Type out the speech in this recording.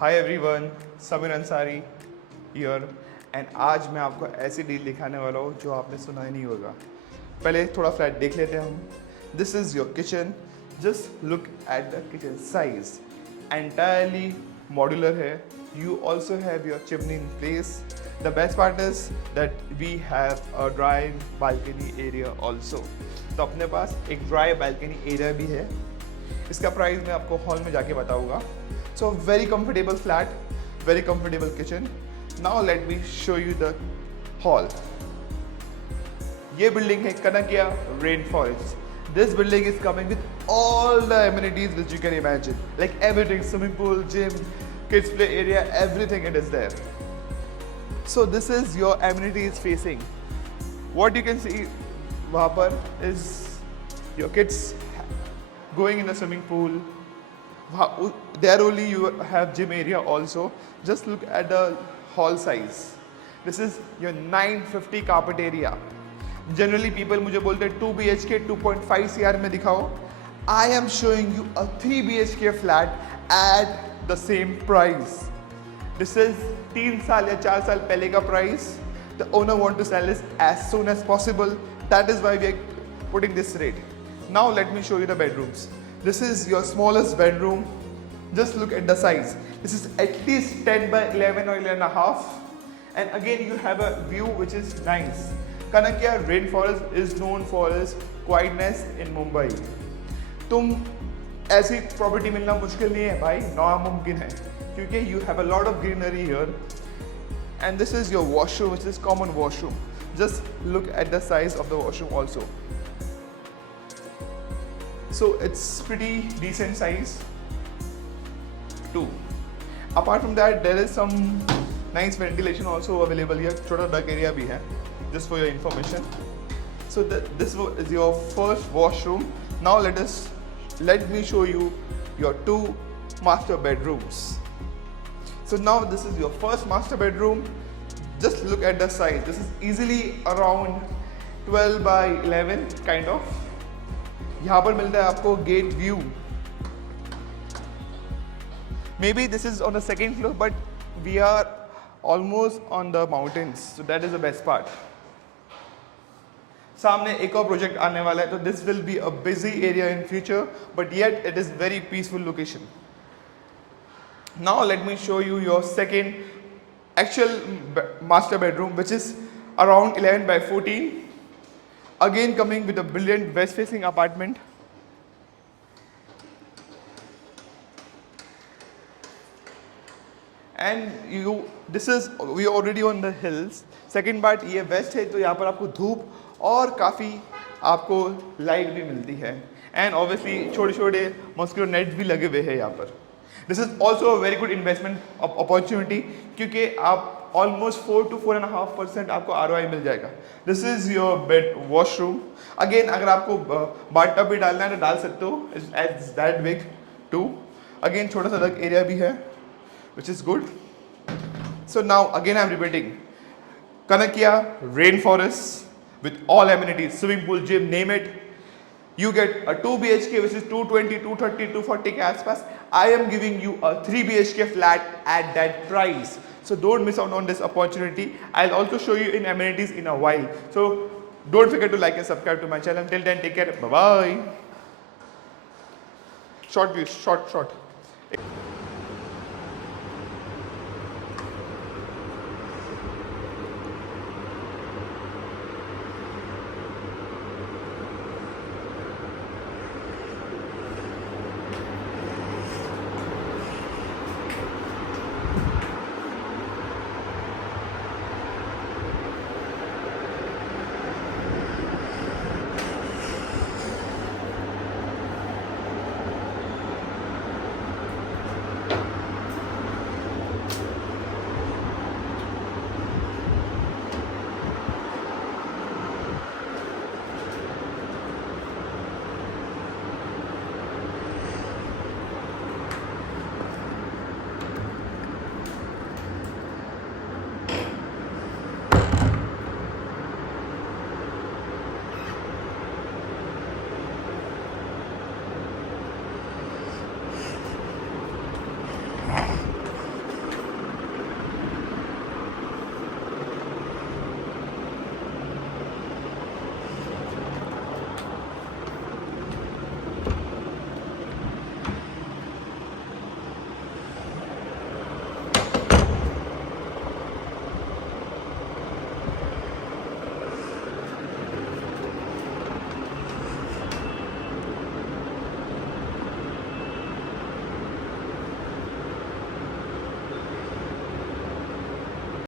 Hi everyone, Sameer Ansari here and आज मैं आपको ऐसी डील दिखाने वाला हूँ जो आपने सुना ही नहीं होगा। पहले थोड़ा फ्लैट देख लेते हैं हम। This is your kitchen, just look at the kitchen size, entirely modular है। You also have your chimney in place. The best part is that we have a dry balcony area also. तो अपने पास एक dry balcony area भी है। इसका price मैं आपको hall में जाके बताऊंगा। So very comfortable flat, very comfortable kitchen. Now let me show you the hall. ये बिल्डिंग है Kanakia rain forest. This building is coming with all the amenities which you can imagine, like everything: swimming pool, gym, kids play area, everything it is there. So this is your amenities facing. What you can see वहाँ पर is your kids going in the swimming pool. There only you have gym area also. Just look at the hall size. This is your 950 carpet area. Generally people मुझे बोलते हैं 2 BHK 2.5 CR में दिखाओ. I am showing you a 3 BHK flat at the same price. This is 3 साल या 4 साल पहले का price. The owner want to sell this as soon as possible. That is why we are putting this rate. Now let me show you the bedrooms. This is your smallest bedroom. Just look at the size. This is at least 10 by 11 or 11 and a half. And again you have a view which is nice. Kanakia rainforest is known for its quietness in Mumbai. तुम ऐसी property मिलना मुश्किल नहीं है भाई, नामुमकिन है, क्योंकि you have a lot of greenery here. And this is your washroom, which is common washroom. Just look at the size of the washroom also. So it's pretty decent size too. Apart from that, there is some nice ventilation also available here. छोटा duck area भी है, just for your information. So this is your first washroom. Now let me show you your 2 master bedrooms. So now this is your first master bedroom. Just look at the size. This is easily around 12 by 11 kind of. यहाँ पर मिलता है आपको gate view. Maybe this is on the second floor, but we are almost on the mountains, so that is the best part. सामने एक और project आने वाला है, तो this will be a busy area in future, but yet it is very peaceful location. Now let me show you your second actual master bedroom, which is around 11 by 14. Again coming with a brilliant west facing apartment. And this is we already on the hills. Second part ये west है, तो यहाँ पर आपको धूप और काफ़ी आपको लाइट भी मिलती है. एंड ऑब्वियसली छोटे छोटे मॉस्किटो नेट भी लगे हुए हैं यहाँ पर. This is also a very good investment opportunity, क्योंकि आप ऑलमोस्ट 4 to 4.5% आपको ROI मिल जाएगा. This is your bed washroom. Again अगर आपको बाथ टब भी डालना है तो डाल सकते हो. As that big too. Again छोटा सा एरिया भी है, which is good. So now again I'm repeating, Kanakia rainforest with all amenities, swimming pool, gym, name it. You get a 2 BHK which is 220, 230, 240 के आसपास. I am giving you a 3 BHK flat at that price. So don't miss out on this opportunity. I'll also show you in amenities in a while. So don't forget to like and subscribe to my channel. Till then, take care. Bye bye. Short views, short.